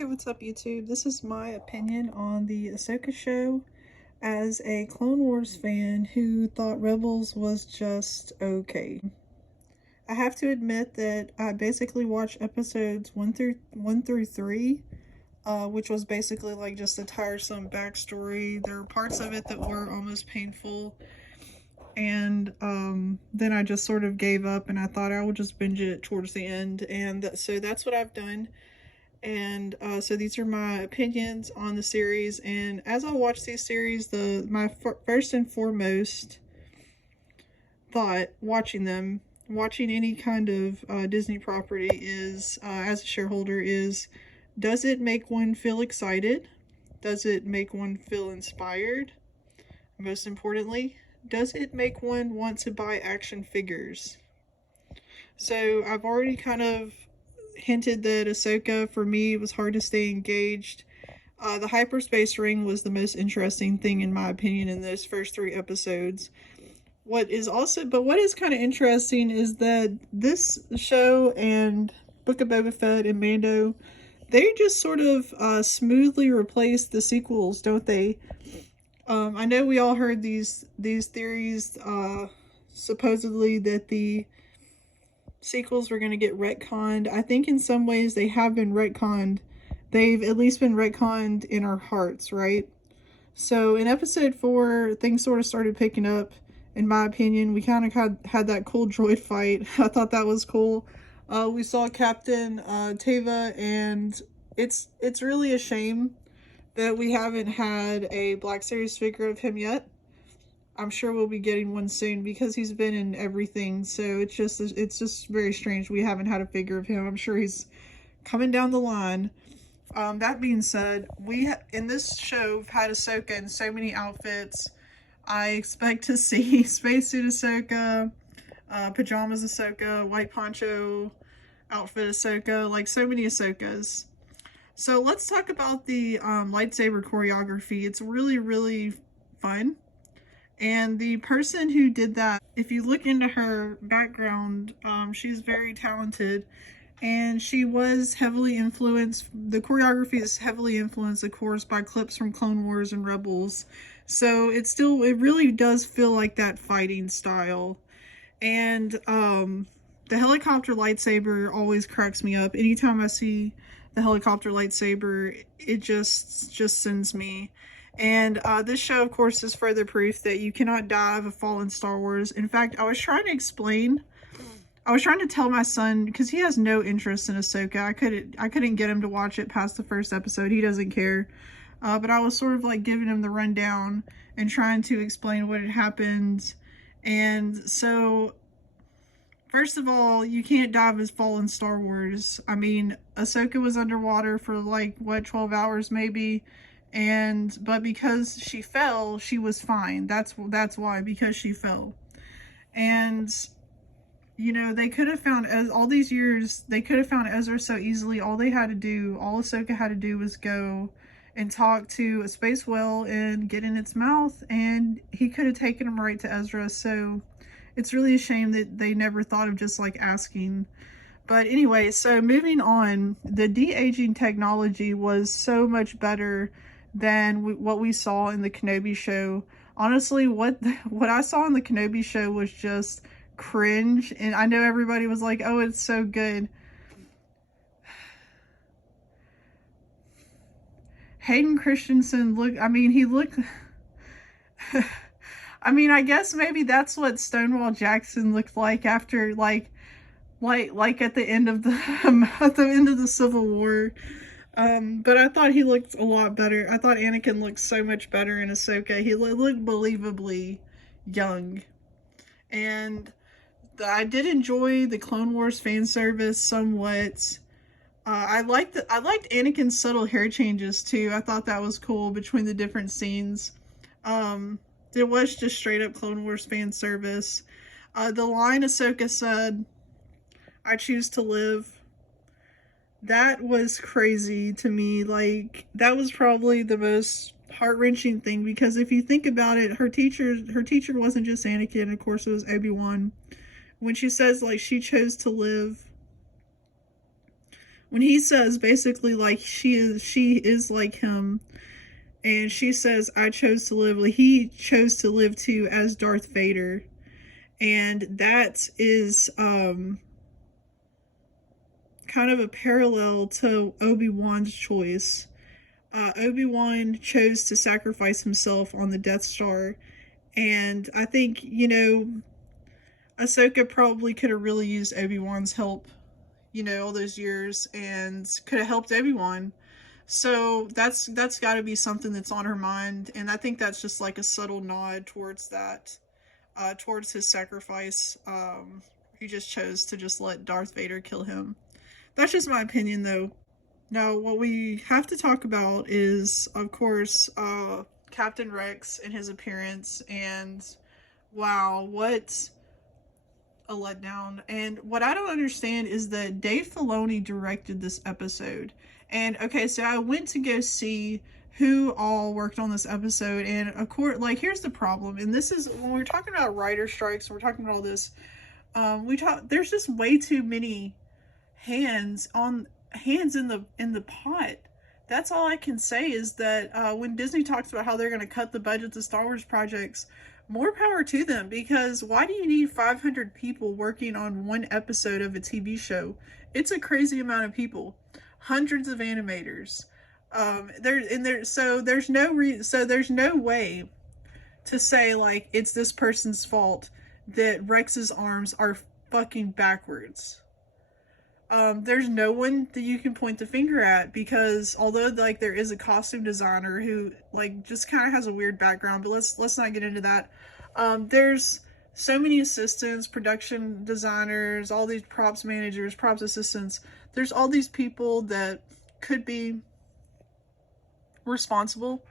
Hey, what's up, YouTube? This is my opinion on the Ahsoka show as a Clone Wars fan who thought Rebels was just okay. I have to admit that I basically watched episodes one through three, which was basically like just a tiresome backstory. There were parts of it that were almost painful, and then I just sort of gave up, and I thought I would just binge it towards the end, and so that's what I've done. And so these are my opinions on the series. And as I watch these series, my first and foremost thought watching any kind of Disney property is, as a shareholder, is does it make one feel excited? Does it make one feel inspired? Most importantly, does it make one want to buy action figures? So I've already kind of hinted that Ahsoka, for me, was hard to stay engaged. The hyperspace ring was the most interesting thing, in my opinion, in those first three episodes. What is kind of interesting is that this show and Book of Boba Fett and Mando, they just sort of smoothly replace the sequels, don't they? I know we all heard these theories, supposedly that the sequels were going to get retconned. I think in some ways they have been retconned. They've at least been retconned in our hearts, right? So in episode 4, things sort of started picking up, in my opinion. We kind of had that cool droid fight. I thought that was cool. We saw Captain Teva, and it's really a shame that we haven't had a Black Series figure of him yet. I'm sure we'll be getting one soon because he's been in everything. So it's just very strange we haven't had a figure of him. I'm sure he's coming down the line. That being said, in this show have had Ahsoka in so many outfits. I expect to see spacesuit Ahsoka, pajamas Ahsoka, white poncho outfit Ahsoka, like so many Ahsokas. So let's talk about the lightsaber choreography. It's really, really fun. And the person who did that, if you look into her background, she's very talented. And she was heavily influenced, the choreography is heavily influenced, of course, by clips from Clone Wars and Rebels. So it really does feel like that fighting style. And the helicopter lightsaber always cracks me up. Anytime I see the helicopter lightsaber, it just sends me. And this show, of course, is further proof that you cannot die of a fallen Star Wars. In fact, I was trying to tell my son, because he has no interest in Ahsoka. I couldn't get him to watch it past the first episode. He doesn't care. But I was sort of like giving him the rundown and trying to explain what had happened. And so, first of all, you can't die of a fallen Star Wars. I mean, Ahsoka was underwater for like, what, 12 hours maybe? But because she fell, she was fine. That's why, because she fell. And you know, they could have found, all these years, they could have found Ezra so easily. All Ahsoka had to do was go and talk to a space whale and get in its mouth, and he could have taken him right to Ezra. So it's really a shame that they never thought of just like asking. But anyway, so moving on, the de-aging technology was so much better than what we saw in the Kenobi show. Honestly, what I saw in the Kenobi show was just cringe, and I know everybody was like, oh, it's so good. Hayden Christensen he looked I mean, I guess maybe that's what Stonewall Jackson looked like after like at the end of the at the end of the Civil War. But I thought he looked a lot better. I thought Anakin looked so much better in Ahsoka. He looked believably young. And I did enjoy the Clone Wars fan service somewhat. I liked Anakin's subtle hair changes too. I thought that was cool between the different scenes. It was just straight up Clone Wars fan service. The line Ahsoka said, "I choose to live," that was crazy to me. Like, that was probably the most heart-wrenching thing, because if you think about it, her teacher wasn't just Anakin, of course it was Obi-Wan. When she says like she chose to live, when he says basically like she is like him, and she says I chose to live, like he chose to live too as Darth Vader, and that is kind of a parallel to Obi-Wan's choice. Obi-Wan chose to sacrifice himself on the Death Star, and I think, you know, Ahsoka probably could have really used Obi-Wan's help, you know, all those years, and could have helped Obi-Wan. So that's got to be something that's on her mind, and I think that's just like a subtle nod towards that, towards his sacrifice. He just chose to just let Darth Vader kill him. That's just my opinion, though. Now, what we have to talk about is, of course, Captain Rex and his appearance, and wow, what a letdown. And what I don't understand is that Dave Filoni directed this episode. And okay, so I went to go see who all worked on this episode, and of course, like, here's the problem, and this is when we're talking about writer strikes, we're talking about all this. There's just way too many hands in the pot. That's all I can say is that when Disney talks about how they're going to cut the budgets of Star Wars projects, more power to them, because why do you need 500 people working on one episode of a TV show? It's a crazy amount of people, hundreds of animators. So there's no way to say like it's this person's fault that Rex's arms are fucking backwards. There's no one that you can point the finger at, because although like there is a costume designer who like just kind of has a weird background, but let's not get into that. There's so many assistants, production designers, all these props managers, props assistants. There's all these people that could be responsible.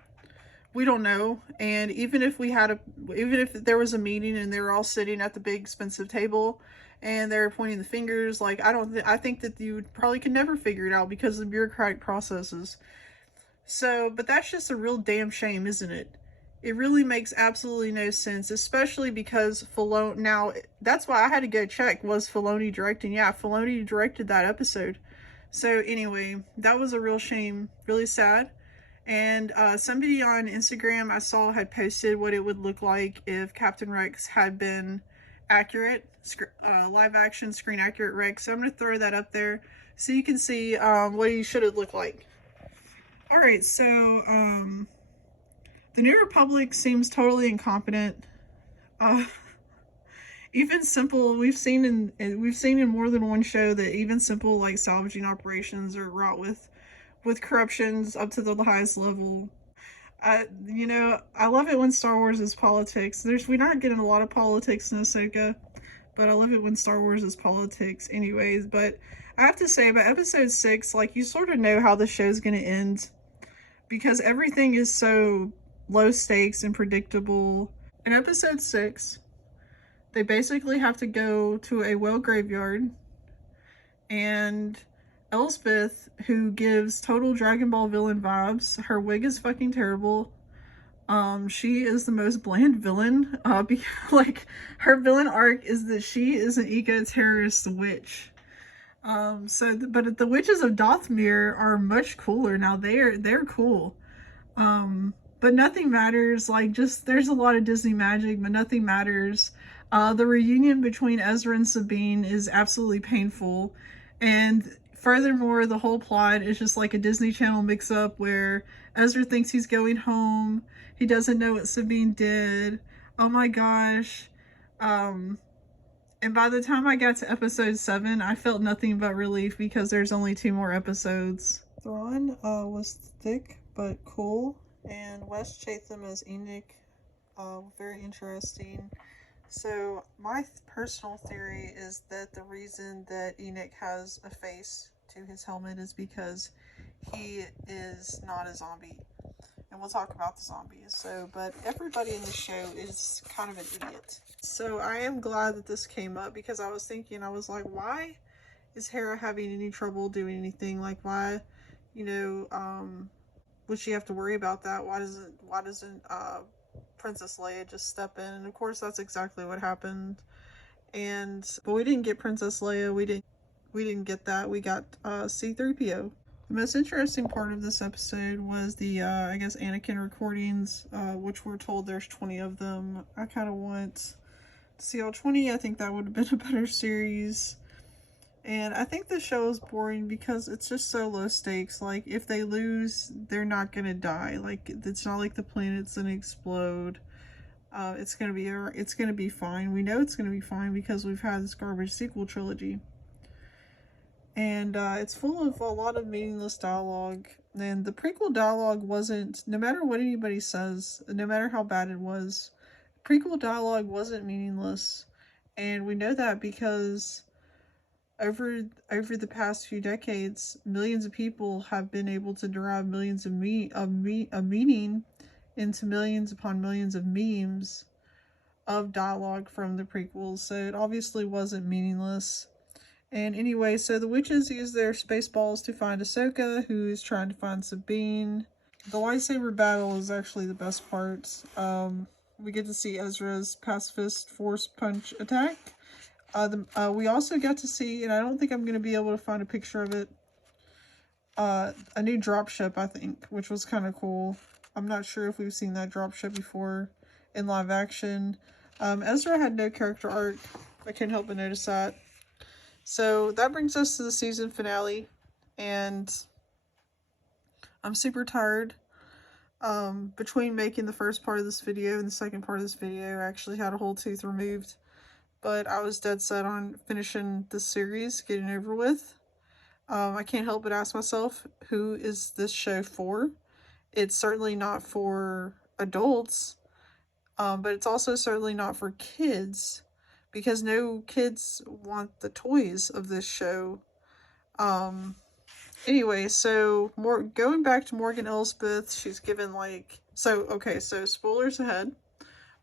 We don't know. And even if there was a meeting and they were all sitting at the big expensive table and they're pointing the fingers, like I think that you probably could never figure it out because of bureaucratic processes. So, but that's just a real damn shame, isn't it? It really makes absolutely no sense, especially because Filoni, now that's why I had to go check, was Filoni directing? Yeah, Filoni directed that episode. So anyway, that was a real shame, really sad. And somebody on Instagram I saw had posted what it would look like if Captain Rex had been accurate, live action screen accurate Rex. So I'm going to throw that up there so you can see what he should have looked like. Alright, so the New Republic seems totally incompetent. Even simple, we've seen in more than one show that even simple like salvaging operations are wrought with corruptions up to the highest level. You know, I love it when Star Wars is politics. We're not getting a lot of politics in Ahsoka, but I love it when Star Wars is politics anyways. But I have to say about episode 6, like, you sort of know how the show's gonna end, because everything is so low stakes and predictable. In episode 6, they basically have to go to a whale graveyard, and Elspeth, who gives total Dragon Ball villain vibes, her wig is fucking terrible. She is the most bland villain. Because, like, her villain arc is that she is an eco-terrorist witch. But the witches of Dothmere are much cooler now. They're cool. But nothing matters. Like, just there's a lot of Disney magic, but nothing matters. The reunion between Ezra and Sabine is absolutely painful, and furthermore, the whole plot is just like a Disney Channel mix-up where Ezra thinks he's going home. He doesn't know what Sabine did. Oh my gosh. And by the time I got to episode 7, I felt nothing but relief because there's only 2 more episodes. Thrawn was thick but cool, and Wes Chatham as Enoch, very interesting. So my personal theory is that the reason that Enoch has a face to his helmet is because he is not a zombie. And we'll talk about the zombies. So, but everybody in the show is kind of an idiot. So I am glad that this came up, because I was thinking, I was like, why is Hera having any trouble doing anything? Like, why, you know, would she have to worry about that? Why doesn't Princess Leia just step in? And of course that's exactly what happened. But we didn't get Princess Leia. We didn't We didn't get that. We got C-3PO. The most interesting part of this episode was the, I guess, Anakin Recordings, which we're told there's 20 of them. I kind of want to see all 20. I think that would have been a better series. And I think the show is boring because it's just so low stakes. Like, if they lose, they're not gonna die. Like, it's not like the planet's gonna explode. It's gonna be fine. We know it's gonna be fine because we've had this garbage sequel trilogy. And it's full of a lot of meaningless dialogue. And the prequel dialogue wasn't, no matter what anybody says, no matter how bad it was, prequel dialogue wasn't meaningless. And we know that because over the past few decades, millions of people have been able to derive millions of meaning into millions upon millions of memes of dialogue from the prequels. So it obviously wasn't meaningless. And anyway, so the witches use their space balls to find Ahsoka, who is trying to find Sabine. The lightsaber battle is actually the best part. We get to see Ezra's pacifist force punch attack. We also get to see, and I don't think I'm going to be able to find a picture of it, a new dropship, I think, which was kind of cool. I'm not sure if we've seen that dropship before in live action. Ezra had no character arc. I can't help but notice that. So that brings us to the season finale, and I'm super tired. Between making the first part of this video and the second part of this video, I actually had a whole tooth removed, but I was dead set on finishing this series, getting over with. I can't help but ask myself, who is this show for? It's certainly not for adults, but it's also certainly not for kids, because no kids want the toys of this show. Anyway, so going back to Morgan Elsbeth, she's given so spoilers ahead.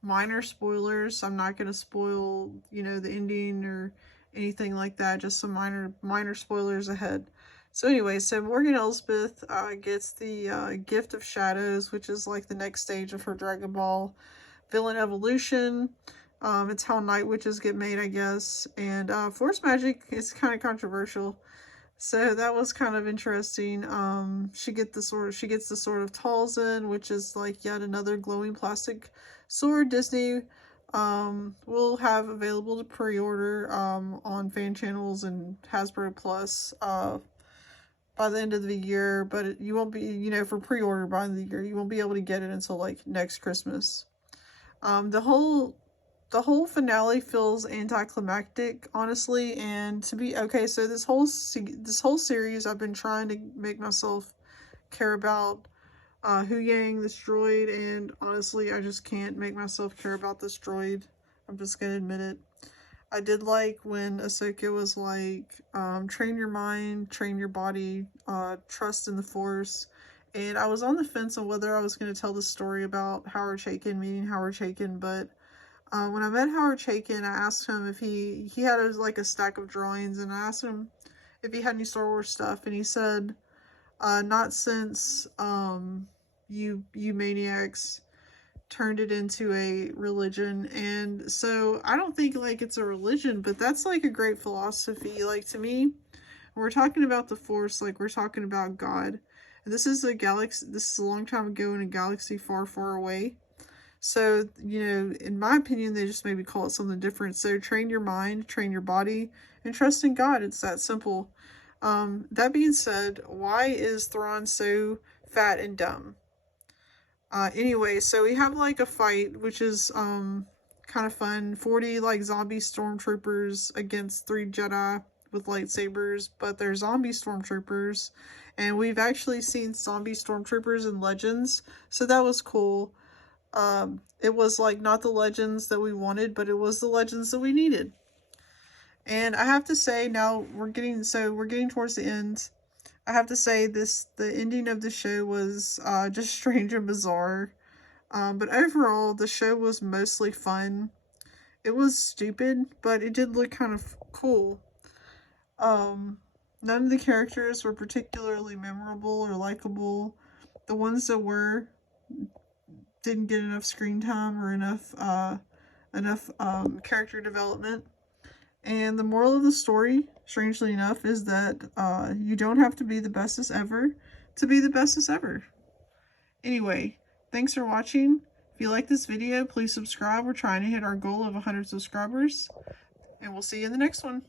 Minor spoilers. I'm not gonna spoil, the ending or anything like that. Just some minor spoilers ahead. So anyway, so Morgan Elsbeth gets the Gift of Shadows, which is like the next stage of her Dragon Ball villain evolution. It's how night witches get made, I guess. And force magic is kind of controversial, so that was kind of interesting. She gets the sword of Talzin, which is like yet another glowing plastic sword Disney will have available to pre-order on fan channels and Hasbro Plus by the end of the year, but you won't be, for pre-order by the end of the year, you won't be able to get it until like next Christmas. The whole finale feels anticlimactic, honestly, and to be okay. So this whole series, I've been trying to make myself care about Hu Yang, this droid, and honestly, I just can't make myself care about this droid. I'm just gonna admit it. I did like when Ahsoka was like, train your mind, train your body, trust in the Force. And I was on the fence on whether I was going to tell the story about Howard Chaykin, meeting Howard Chaykin, but when I met Howard Chaykin, I asked him if he had a stack of drawings, and I asked him if he had any Star Wars stuff, and he said, not since you maniacs turned it into a religion. And so I don't think like it's a religion, but that's like a great philosophy. Like, to me, when we're talking about the Force, like, we're talking about God. And this is a long time ago in a galaxy far, far away. So, in my opinion, they just maybe call it something different. So train your mind, train your body, and trust in God. It's that simple. That being said, why is Thrawn so fat and dumb? Anyway, so we have like a fight, which is kind of fun. 40 like zombie stormtroopers against 3 Jedi with lightsabers, but they're zombie stormtroopers, and we've actually seen zombie stormtroopers in Legends, so that was cool. It was like not the Legends that we wanted, but it was the Legends that we needed. And I have to say, now we're getting towards the end. I have to say the ending of the show was just strange and bizarre. But overall, the show was mostly fun. It was stupid, but it did look kind of cool. None of the characters were particularly memorable or likable. The ones that were didn't get enough screen time or enough character development. And the moral of the story strangely enough, is that you don't have to be the bestest ever to be the bestest ever. Anyway, thanks for watching. If you like this video, please subscribe. We're trying to hit our goal of 100 subscribers. And we'll see you in the next one.